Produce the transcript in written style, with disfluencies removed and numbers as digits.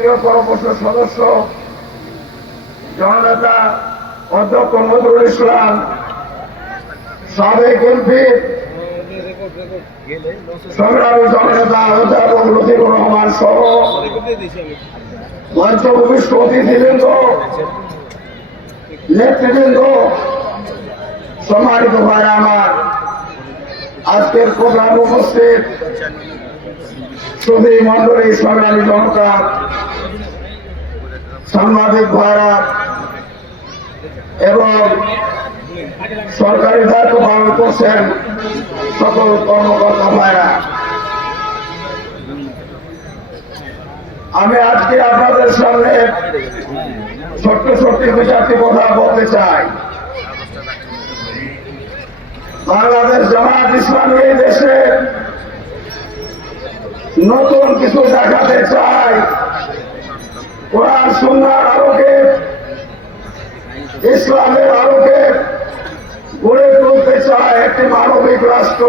কেন্দ্রীয় কর্মসূচির সদস্য জননেতা অধ্যক্ষ নজরুল ইসলাম, সাবেক এমপি সংগ্রামী জননেতা অধ্যাপক লতিফুর রহমান সহ মঞ্চ উপবিষ্ট অতিথিবৃন্দ, নেতৃবৃন্দ, সম্মানিত ভাইরা আমার, আজকের প্রোগ্রাম উপস্থিত সুধী মন্ডলী, সংগ্রামী জনতা, সাংবাদিক ভাইরা এবং সরকারি দায়িত্ব পালন করছেন সকল কর্মকর্তা ভাইরা, আমি আজকে আপনাদের সামনে ছোট্ট ছোট্ট দু চারটি কথা বলতে চাই। বাংলাদেশ জামায়াত ইসলামী এই দেশে নতুন কিছু দেখাতে চায়, কোরআন সুন্নাহর আলোকে, ইসলামের আলোকে গড়ে তুলতে চায় একটি মানবিক রাষ্ট্র।